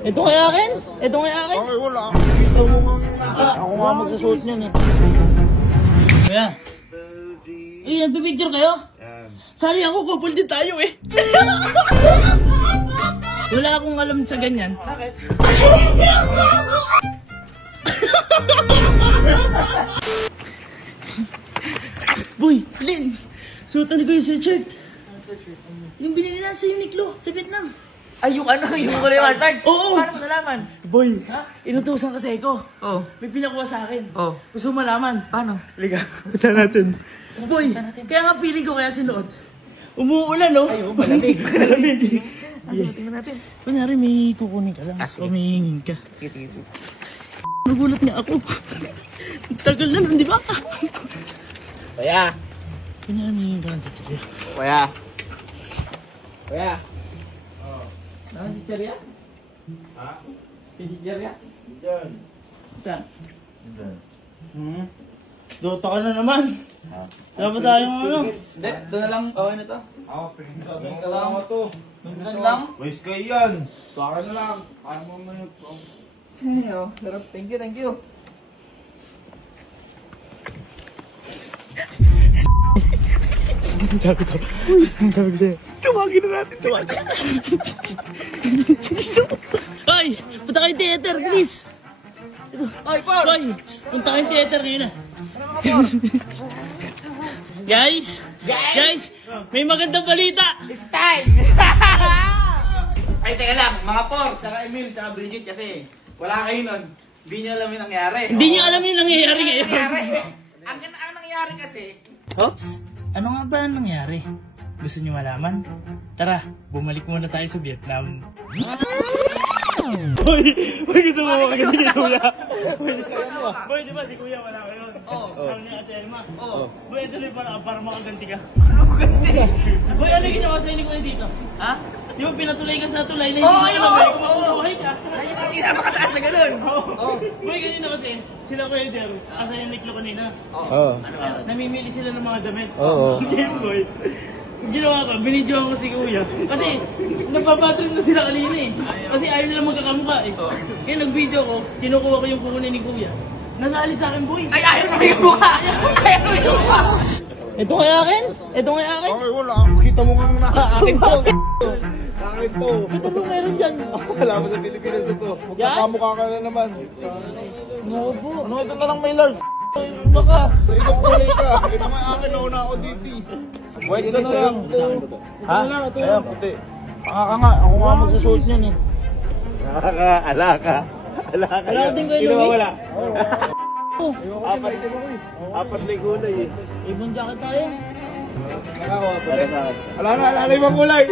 Ito kaya akin? Ito kaya akin? Okay, wala. Kita mo nga. Ako nga magsusuot niyan eh. Kuya. Eh, nagpipicture kayo? Sari ako, couple din tayo eh. Wala akong alam sa ganyan. Bakit? Boy, Lin, suotan ko yung sweatshirt. Yung binili na sa Uniqlo, sa Vietnam. Ay, yung ano, yung kulay mustard? Oo! Paano mo nalaman? Boy, inutusan kasi ko. Oo. May pinakuha sa akin. Oo. Gusto mo malaman? Paano? Liga, punta natin. Boy, kaya nga feeling ko kaya sinuot. Umuulan, no? Ay, malamig. Malamig. Ano, tingnan natin. Kunyari may kukunin ka lang. O may hingin ka. Sige, sige. Nagulat nga ako. Tagal na nun, di ba? Kuya! Kunyari may hingin ka lang sa Chiria. Kuya! Kuya! Ano si Chiria? Ha? Si Chiria? Diyan. Saan? Diyan. Dota ka na naman. Wala ba tayong ano? Hindi, doon na lang. Okay na to. Ako, pinagdabas ka lang ako to. Doon lang. Waste kayo yan. Sa akin na lang. Kaya mo naman yun. Ay, oh, sarap. Thank you, thank you. Sabi ko sa'yo. Tumagin na natin. Hoy! Punta kayo theater, please! Ay, Paul! Hoy! Punta kayo theater ngayon na. Guys! May magandang balita! It's time! Ay, teka lang. Mga Por, tsaka Emil, tsaka Bridget kasi wala kayo nun. Hindi nyo alam yung nangyari. Hindi niyo alam yung nangyayari ngayon. Ang nangyari kasi... Oops! Ano nga ba ang nangyari? Gusto niyo malaman? Tara, bumalik muna tayo sa Vietnam. Boy, gusto mo makaganda ni Kuya. Boy, di ba si Kuya wala ka yun? Oo. Sabi ni Ate Elma. Oo. Boy, ito rin para makaganti ka. Ano ganti? Boy, ano ginawa sa'yo ni Kuya dito? Ha? Di ba pinatuloy ka sa tulay na Oo, hindi yun! mo alam kung mabubuhay ka? Ay, hindi na makataas na ganun. Oo. Boy, ganyan na kasi. Sila Kuya Jero, asa yung Niklo kanina. Oo. Namimili sila ng mga damit. Oo. Game Boy. Ginawa ko, binidyoan ko si Kuya. Kasi, napapatrol na sila kanina eh. Kasi ayaw nila magkakamukha eh. Kaya nag-video ko, kinukuha ko yung kukunin ni Kuya. Nagalit sa akin, boy. Ay, ayaw mo yung mukha. Ayaw mo yung mukha. Ito kaya akin? Ito kaya akin? Okay, wala. Kita mo nga na akin to. Akin to. Ito mo meron dyan. Wala mo sa Pilipinas ito. Magkakamukha ka na naman. Naku po. Ano, ito na lang may large. Baka, sa ibang kulay ka. Ito nga akin, nauna ako dito. White ka na lang. Ha? Ayan, puti. Ka nga, ako nga magsusuot niyan eh. Alaka. Wala ka din kayo lumik? Wala. Apat na kulay eh. Ibang jacket tayo. Nakakuha pa rin. Alala ibang kulay.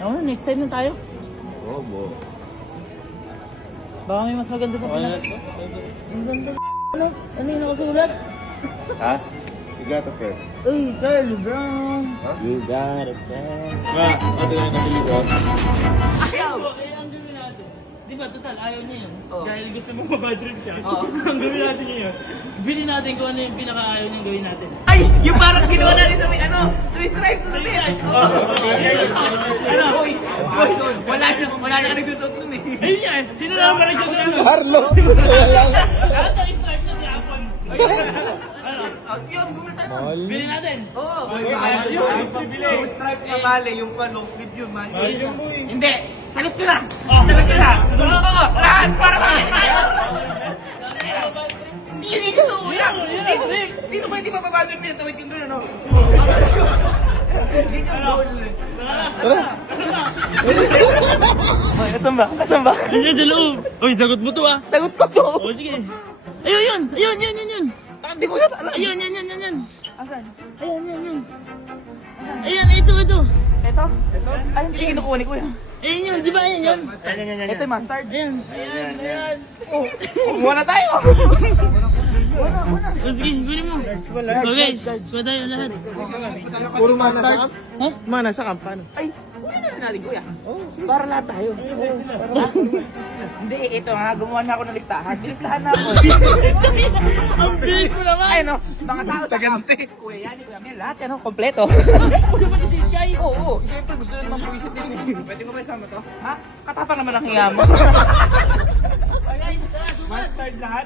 Ako na, next time na tayo. Oo, bo. Baka may mas maganda sa Pinas. Ang ganda ano? Ano yung nakasulat? Ha? You got a pair. Uy, Charlie Brown. You got a pair. Ano yung nabiligon? Ayaw! Eh, ang gawin natin. Di ba, total, ayaw niya yun. Dahil gusto mo mabadrip siya. Oo. Ang gawin natin yun. Bili natin kung ano yung pinaka-ayaw niyang gawin natin. Ay, yung parang ginawa natin sa may ano, sa may stripes na tabi. Ano? Wala na ka nagtutok nun eh. Ayun yan! Sino na naman nagsasabi? Carlo! Wala. Lahat ng stripe na Japon. Ano? Yun, bumili tayo. Mahal. Bili natin! Oo, Yung stripe na mali, yung long sleeve yun, man. Ayun mo eh. Hindi, sagot ko na. Sagot ko na. Oo, lahat para makita tayo. Hindi ka kuya. Sino ba hindi mapapasok nila tawid yung doon, ano? Hindi ka goal. Asan ba? Ayun, sa loob. Uy, sagot mo to ah. Sagot ko to. O, sige. Ayun. Hindi mo yata alam. Ayun. Asan? Ayun. Ayun, ito. Ito? Ay, hindi kinukuha ni kuya. Ayun yun, di ba ayun yun? Ito yung mustard. Ayan. Kumuha na tayo. O, sige, kunin mo. O guys, kuha tayo lahat. Puro mana sa kamp? Ha? Mana sa kamp, paano? Ay, Kunin na natin, kuya. Para lahat tayo. Hindi, ito nga, gumawa na ako ng listahan. Listahan na ako. Ang bilis mo naman! Ay, no, mga tao sa kamp. Kuya yan, kuya Mel, lahat yan, kompleto. Ano ba si Sky? Oo, siyempre gusto na naman buwisit din. Pwede mo ba isama to? Ha? Katapang naman ang hiya mo. Mustard lahat?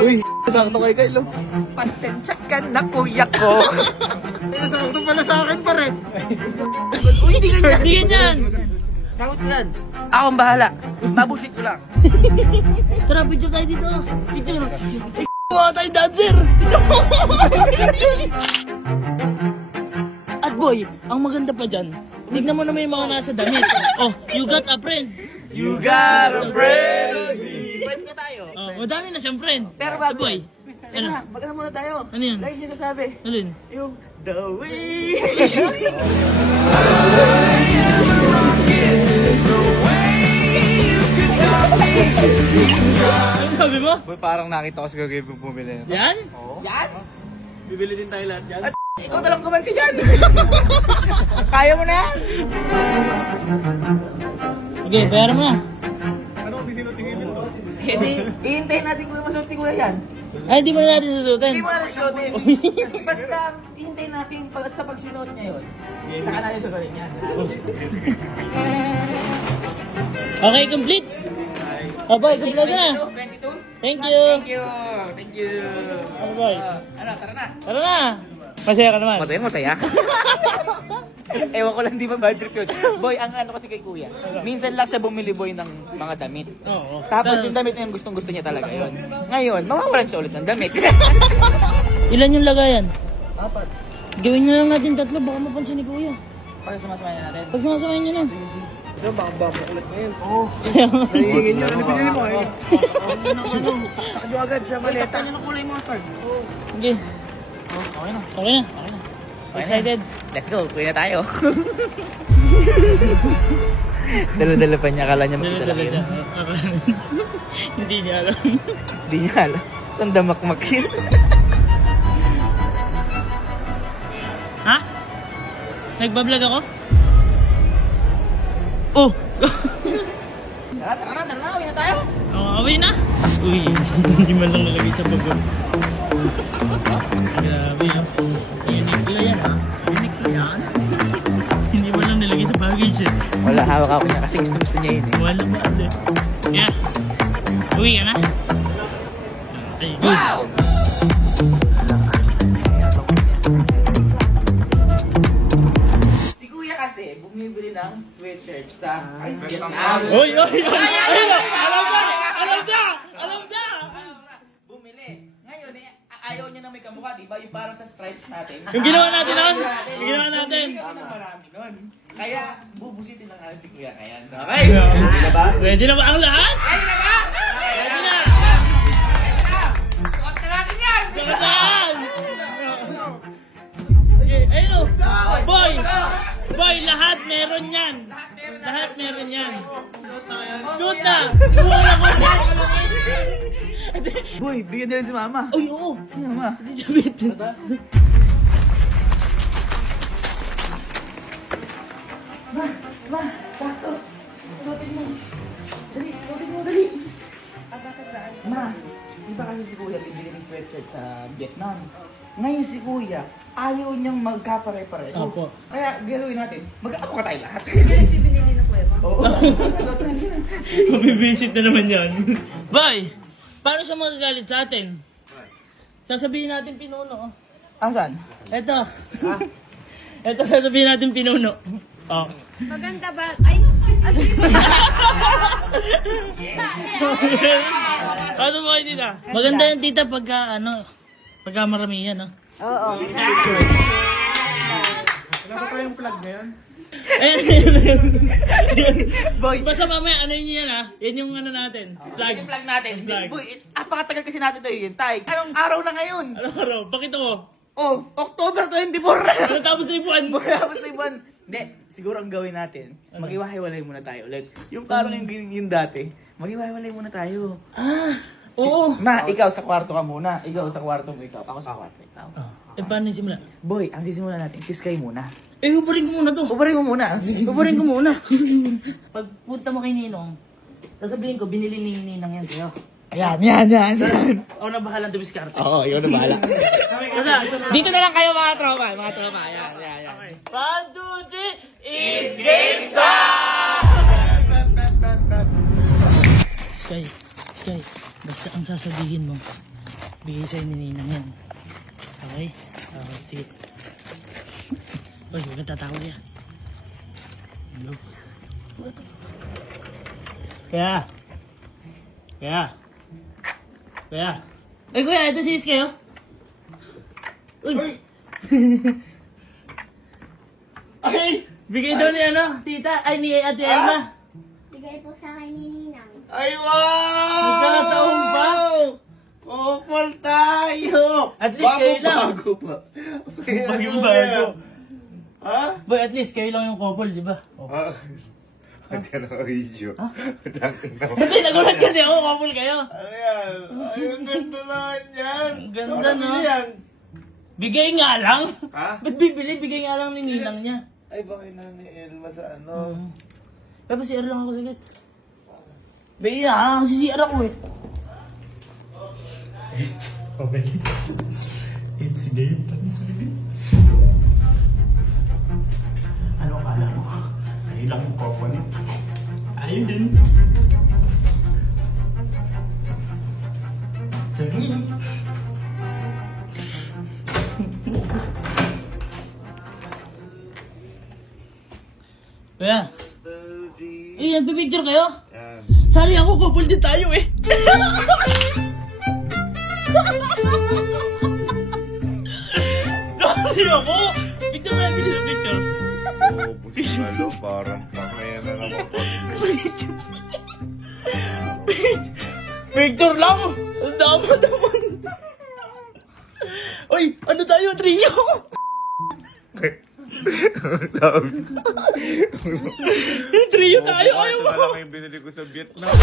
Uy, sakto kay Kyle. Pasensya ka na, kuya ko. Sakto pala sa akin pa rin. Uy, hindi ganyan. Hindi ganyan! Sagot ko yan. Ako ang bahala. Mabusit ko lang. Tara, picture tayo dito. Picture. Wow, tayo dancer! At boy, ang maganda pa dyan, tignan mo naman yung mga nasa damit. Oh, you got a friend. You got a friend. Friend na tayo. Oh, madami na siyang friend. Pero bago. Boy, Ano? Mag-ano muna tayo. Ano yun? Lagi niya sasabi. alin? Yung the way. Ano sabi mo? Boy, parang nakita ko si Gagay bumili. Yan? Yan? Bibili din tayo lahat yan. At ikaw na lang kumanti dyan. Kaya mo na yan. Okay, pera mo na. Hindi, ihintayin natin kung masuot ni kuya yan. Ay, di mo na natin susutin. Hindi mo na susutin. Basta, hihintayin natin basta pag sinuot niya yun. Tsaka natin susutin yan. Okay, complete. Abay, complete na. 22? Thank you. Thank you. Thank you. Abay. Ano, tara na. Tara na. Masaya ka naman. Masaya, masaya. Ewan ko lang di ba bad trip yun. Boy, ang ano kasi kay kuya, minsan lang siya bumili boy ng mga damit. Oo. Tapos yung damit na yung gustong gusto niya talaga yun. Ngayon, mawawalan siya ulit ng damit. Ilan yung lagayan? 4. Gawin nyo lang natin 3, baka mapansin ni Kuya. Para sumasamayan natin. Pag sumasamayin nyo na. Ito, baka ulit ngayon. Nahihingin nyo, ano binili mo? Saksak nyo agad sa maleta. Ano na kulay mo card? Okay. Okay na. Okay na. Excited? Let's go, kuya tayo. Dala-dala pa niya, akala niya mag-isa lang yun. Hindi niya alam. Hindi niya alam. Saan damakmak yun? Ha? Nagbablog ako? Oh! Tara na, uwi na tayo. Away na? Uy, hindi man lang nalagay sa bago. Grabe yun. Unique pala yan ha? Unique pala yan? Hindi man lang nalagay sa baggage eh. Wala, hawak ako niya kasi gusto niya yun eh. Wala ba ate? Kaya, uwi ka na? Okay, good. Si kuya kasi, bumibili ng sweatshirt sa Vietnam. Oy! Ayun na! Alam na! Alam na! Alam na! Bumili. Ngayon eh, ayaw niya na may kamukha, di ba? Yung parang sa stripes natin. Yung ginawa natin nun? Yung ginawa natin? Bumili kami ng marami nun. Kaya, bubusitin lang natin si kuya kaya. Okay? Pwede na ba ang lahat? Ay na ba? Pwede na! Suot na natin yan! Saan? Okay, ayun o! Boy! Boy, lahat meron yan! Lahat meron yan! Shoot na! Wala ko! Boy, bigyan nila si mama. Uy, oo! Si mama. Hindi damit. Ma, sakto. Suotin mo. Dali, suotin mo, dali. Ma, di ba kasi si kuya bibili ng sweatshirt sa Vietnam? Ngayon si kuya, ayaw niyang magkapare-pareho. Opo. Kaya gagawin natin, mag-aapo ka tayo lahat. Yung binili ng kuya mo? Oo. Mabibisit na naman yan. Boy! Paano siya magagalit sa atin? Sasabihin natin pinuno. Asan? Eto. Eto, sasabihin natin pinuno. Oh. Maganda ba? Ay! Paano mo kayo tita? Maganda yan tita pagka pagka maramihan no? Oo. Wala ba tayong plug ngayon? Boy, Basta mamaya ano yun yan ha? Yan yung ano natin. Plug. yung plug natin. Plug. Boy, apakatagal kasi natin ito yun. Tay, anong araw na ngayon? Ano araw? Bakit ako? Oh, October 24! Ano tapos na yung buwan? Tapos na iban. Hindi, siguro ang gawin natin, mag-iwahiwalay muna tayo ulit. Yung parang yung dati, mag-iwahiwalay muna tayo. Oo. Ma, ikaw sa kwarto ka muna. Ikaw sa kwarto mo, ikaw. Ako sa kwarto, ikaw. Eh paano yung simula? Boy, ang sisimula natin, si Sky muna. Eh, ubarin ko muna to. Ubarin mo muna. Sige. Ubarin ko muna. Pagpunta mo kay Ninong, sasabihin ko, binili ni Ninang yan sa'yo. Yan. Ako na bahala dumiskarte. Oo, ikaw na bahala. Kasi, Dito na lang kayo mga tropa. Yan. 1, 2, 3, it's game time! Sky, basta ang sasabihin mo, bigay sa'yo ni Ninang yan. Okay? Okay, sige. Uy, huwag kang tatawa yan. Hello? Kaya. Eh, kuya, ito si Iskay, oh. Uy! Ay! Bigay daw ni tita, ay ni Ate Elma. Bigay po sa akin ni Ninang. Ay, wow! Nagkataon pa? Couple tayo! At least kayo lang. Bago pa. Bago. Ha? Boy, at least kayo lang yung couple, di ba? Ha? At yan ang video. Hindi, nagulat kasi ako, couple kayo. Ano yan? Ay, ang ganda naman yan. Ang ganda, no? Ano yan? Bigay nga lang. Ha? Ba't bibili? Bigay nga lang ni Ninang niya. Ay, bakit na ni Elma sa ano? Pero CR lang ako saglit. Bigay na, kasi CR ako eh. Okay. It's game time, sabi. Ano akala mo? Ayun lang yung company. Ayun din. Sige. Kuya, eh, nagpipicture kayo? Yan. Sali ako, couple din tayo eh. Sali ako! Picture tayo, picture. Oh, busigalo, parang pangaya na naman po. Picture lang! Ang dama naman! Uy, ano tayo? Trio! Sabi. Trio tayo, ayaw mo! Ito na lang yung binili ko sa Vietnam.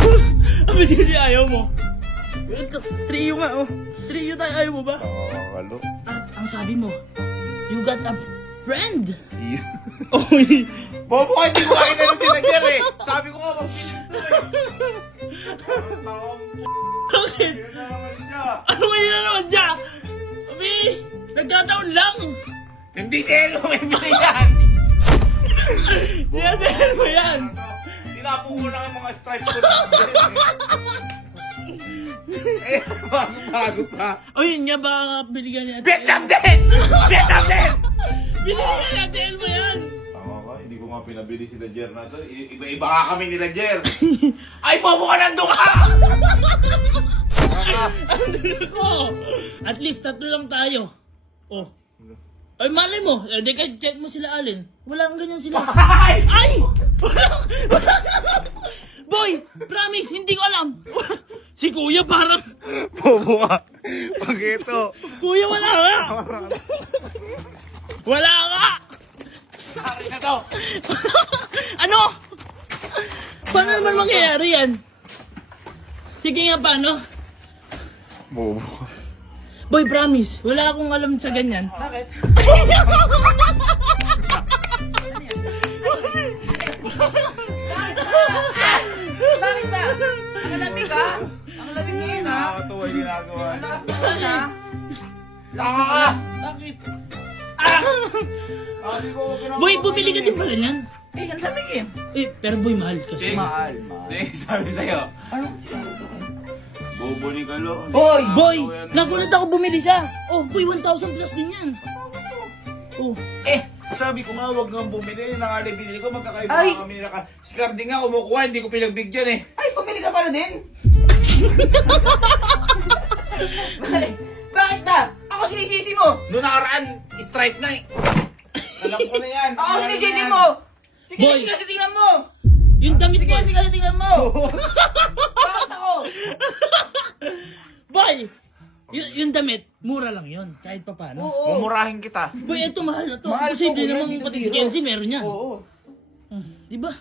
Ang binili ayaw mo? Ito, trio nga oh. Trio tayo, ayaw mo ba? Kalo. At ang sabi mo, you got a friend! Iya. Uy! Bobo ka, hindi ko kain na sila Jer eh. Sabi ko nga, mag-film to eh. Bakit? Yun na naman siya. Ano ba yun na naman siya? Abi, nagkataon lang! Hindi si Elo may bili yan. Sinasabi mo yan! Tinapong ko lang yung mga stripe ko. Eh, bago pa. O yun nga, baka biligan ni Ate Vietnam din! Vietnam din! Biligan ni Ate Elma yan! Tama ka, hindi ko nga pinabili sila Jer na to. Iba-iba ka kami nila Jer. Ay, bobo ka nandun ka! Andun ako! At least tatlo lang tayo. Oh. Ay, malay mo. Eh, di ka check mo sila Alin. Wala kang ganyan sila. Ay! Ay! Boy! Promise, hindi ko alam. Si Kuya parang... Bobo ka. Pag ito. Kuya, wala nga! Wala nga! Sorry na to. Ano? Paano naman mangyayari yan? Sige nga, paano? Bobo ka. Boy, promise, wala akong alam sa ganyan. Bakit? Bakit ba? Ang lamig ka? Ang lamig ngayon ha? Nakakatawa yung ginagawa. Ang lakas naman ha? Tama ka! Bakit? Sabi ko, huwag Boy, bumili ka din pala niyan. Eh, ang lamig eh. Eh, pero boy, mahal kasi. Mahal. Sabi sa'yo. Ano? Bobo ni Kalo. Hoy! Boy, nagulat ako bumili siya. Oh, boy, 1,000 plus din yan. Oh, Sabi ko nga, huwag nang bumili. Nangali binili ko, magkakaiba Ay! kami nila. Si Carding nga kumukuha, hindi ko pinagbigyan eh. Ay, pumili ka pala din? Bakit ba? Ako sinisisi mo! Noong nakaraan, stripe na eh. Alam ko na yan. Ako sinisisi mo! Sige, Boy! sige, kasi tingnan mo! yung damit Sige, boy. sige, kasi tingnan mo! Bakit ako? Boy! Yung damit, mura lang yun. Kahit pa paano. Oo. Mumurahin kita. Boy, ito mahal na to. Mahal Posible to, namang hindi pati si biro. Kenzie meron yan. Oo. Diba?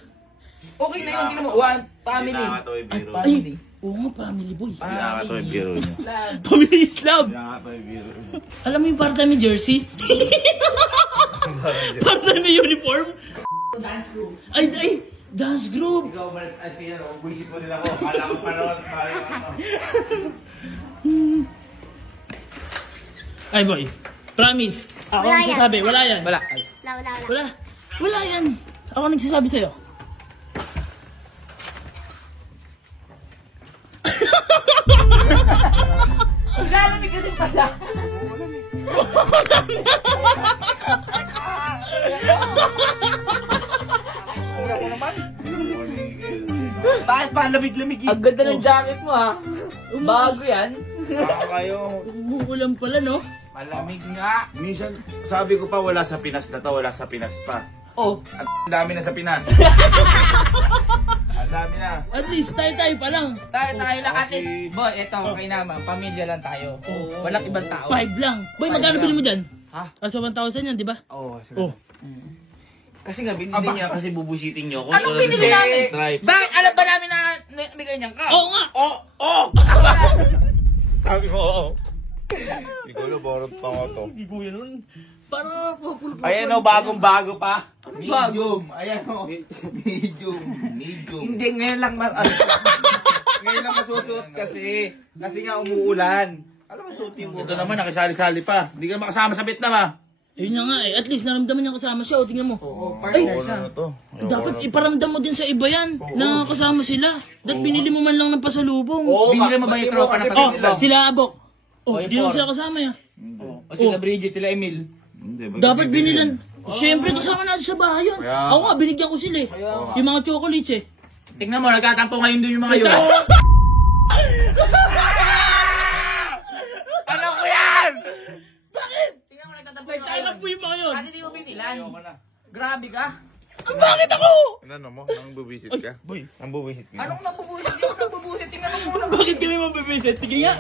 Okay na yun, tingnan mo. One family. Hindi na ito, eh, biro. Family. Oo nga, family boy. Hindi nga ito yung biro niyo. Family Islam. Hindi nga ito yung biro niyo. Alam mo yung part-time yung jersey? Part-time yung uniform? Dance group. Ay, dance group. Ikaw, malas as yan. Buisit mo din ako. Kala ko panood. Ay boy, promise. Ako Wala ang yan. nagsasabi, wala yan. Wala. Wala. Wala yan. Ako ang nagsasabi sa'yo. Lalamig ka din pala. Bakit pa lamig-lamig eh? Ang ganda ng jacket mo ha. Bago yan. Baka kayo. Umuulan pala, no? Malamig nga. Minsan, sabi ko pa wala sa Pinas na to. Wala sa Pinas pa. Oh. Ang dami na sa Pinas. Ang dami na. At least tayo pa lang. Tayo lang at Kasi- least. Boy, eto, okay naman. Pamilya lang tayo. Walang ibang tao. 5 lang. Boy, Five magkano lang. bilhin mo dyan? Ha? Sa 1,000 yan, di ba? Oo. Oh. Kasi nga, binili niya kasi bubusitin niyo ako. Anong binili namin? Stripes. Bakit alam ba namin na may ganyan ka? Oo nga. Oh! Sabi ko, oo. Hindi ko na, borot pa ako to. Hindi po yan nun. Parang pupulpo. Ayan o, bagong-bago pa. Medium. Ayan o. Medium. Hindi, ngayon lang ngayon lang masusuot kasi. Kasi nga umuulan. Alam mo, suotin mo. Ito naman, nakisali-sali pa. Hindi ka makasama sa Vietnam ah. Ayun na nga eh. At least naramdaman niya kasama siya. O, tingnan mo. Oo, partner siya. Dapat iparamdam mo din sa iba yan. Na kasama sila. Dapat binili mo man lang ng pasalubong. Binili mo ba yung tropa na Oh, pag sila Abok. Oh, Oh, di naman Por. sila kasama yan. O sila Bridget, sila Emil. Dapat binilan. Siyempre kasama natin sa bahay yun. Kaya- Ako nga, binigyan ko sila eh. Yung mga chocolates eh. Tingnan mo, nagtatampo ngayon doon yung mga yun. Ano ko yan? Tingnan mo, nagtatampo yung mga Kaya yun. po yung mga yun. Kasi di mo binilan. Grabe ka. Ang bakit ako? Ano mo? Nang bubisit ka? Boy, Nang bubisit ka? Anong nabubusit? Hindi ako nabubusit. Tingnan mo muna. bakit kami mabibisit? Sige nga.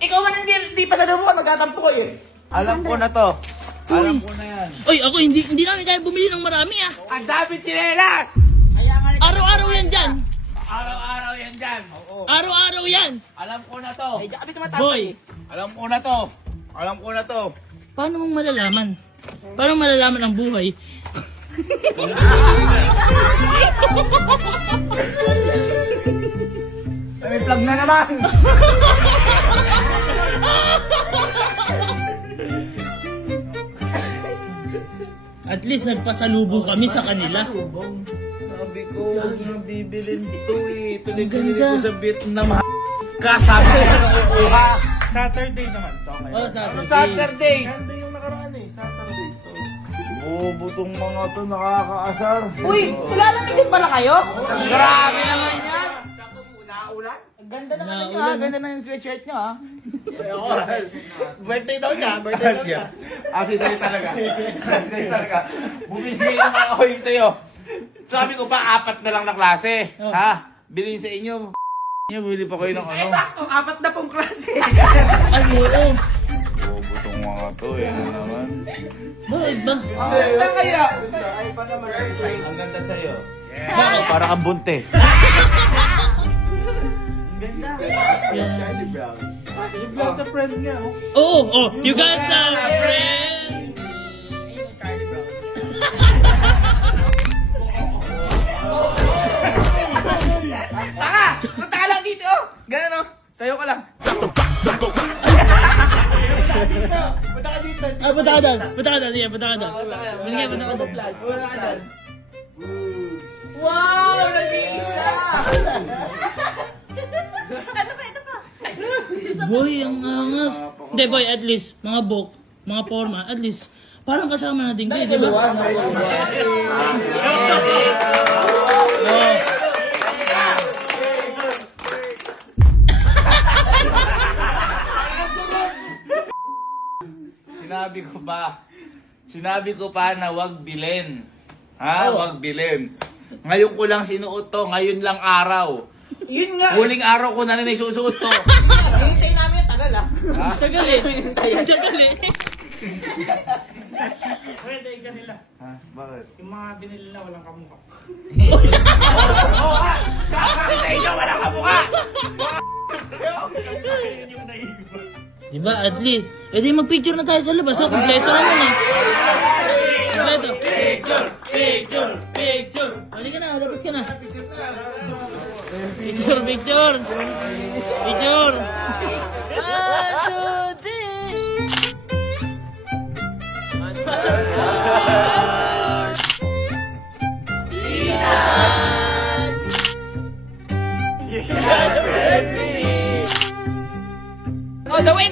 Ikaw man hindi pa sa loob ka, magtatampo kayo eh. Alam ko na to. Alam ko na yan. Oy, ako hindi namin kaya bumili ng marami ah. Ang dami chinelas! Kaya nga Araw-araw yan dyan. Araw-araw yan dyan. Araw-araw yan. Alam ko na to. Ay, kami tumatapos. Boy, Alam ko na to. Alam ko na to. paano mong malalaman? Paano malalaman ang buhay? May plug na naman. At least nagpasalubong kami sa kanila. Sabi ko, huwag nang bibilin ito eh. Ito din Ang binili ganda. ko sa Vietnam. Kasabi ko na kukuha. Saturday naman. So, okay. Oh, Saturday. Saturday. Ganda yung nakaraan eh. Saturday. Butong mga to nakakaasar. Uy, nilalamig din pala kayo? Grabe naman yan. Ganda naman Naulan, niya. Ganda na yung sweatshirt niyo ha. Birthday daw niya. Birthday daw niya. Sa'yo talaga. Sa'yo talaga. Bumibigay lang ako yung sa'yo. Sabi ko pa, 4 na lang na klase. Ha? Bilhin sa inyo. Bili pa kayo ng ano. Sakto, 4 na pong klase. Ay, oo. Butong mga to eh. Ano naman? Bakit ba? Ganda kaya. Ang ganda sa'yo. Bakit? Para kang buntes. Yung blood the friend niya. Oh. Oo, oh, you got a friend. Taka! Punta ka lang dito. Ganun o. Sayo ka lang. Punta ka dito. Ah, punta ka doon. Punta ka doon. Sige, punta ka doon. Sige, punta ka doon. Wala ka dyan. Wow! Nag-iisa! Boy, ang angas. Hindi, boy, at least, mga book, mga forma, at least, parang kasama natin kayo, di ba? Sinabi ko pa na wag bilhin. Ha? Wag bilhin. Ngayon ko lang sinuot to, ngayon lang araw. Yun nga. Huling araw ko na rin isusuot to. Hintay namin yung tagal ah. Tagal eh. Tagal eh. Pwede yung kanila. Ha? Bakit? Yung mga binili na walang kamukha. Kasi sa inyo wala ka mukha! Diba? At least. E di mag-picture na tayo sa labas. Ha? Kompleto naman eh. Kompleto. Picture! Picture! Picture! Halika na, labas ka na. Picture! Picture! Picture! 1, 2, 3! Oh, the way!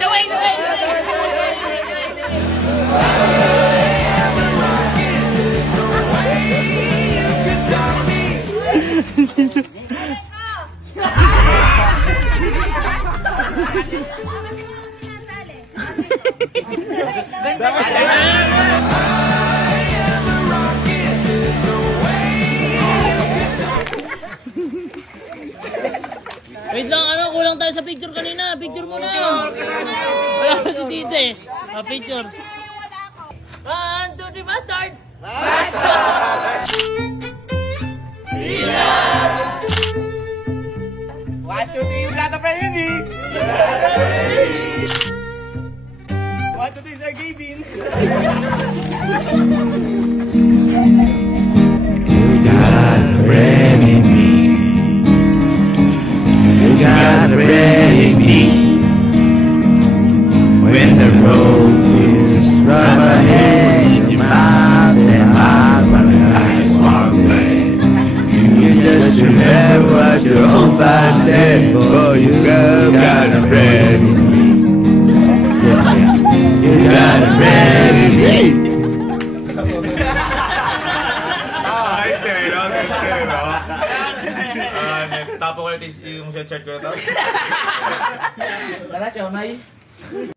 Wait lang, kulang tayo sa picture kanina. Picture mo na. Wala pa si Tita eh. Picture. 1, 2, 3, bastard! Bastard! 1, 2, 3, yung lata pa yun eh. 1, 2, 3, Sir Gavin. You got a friend in me. You got a friend in me. When the road is rough ahead, your miles and miles, but the eyes are red. You just remember what your old father said. Oh, you got a friend in me. You got a friend in me. Ayos eh, no? Tapo ko na yung shirt ko na to. Tara, siya, May.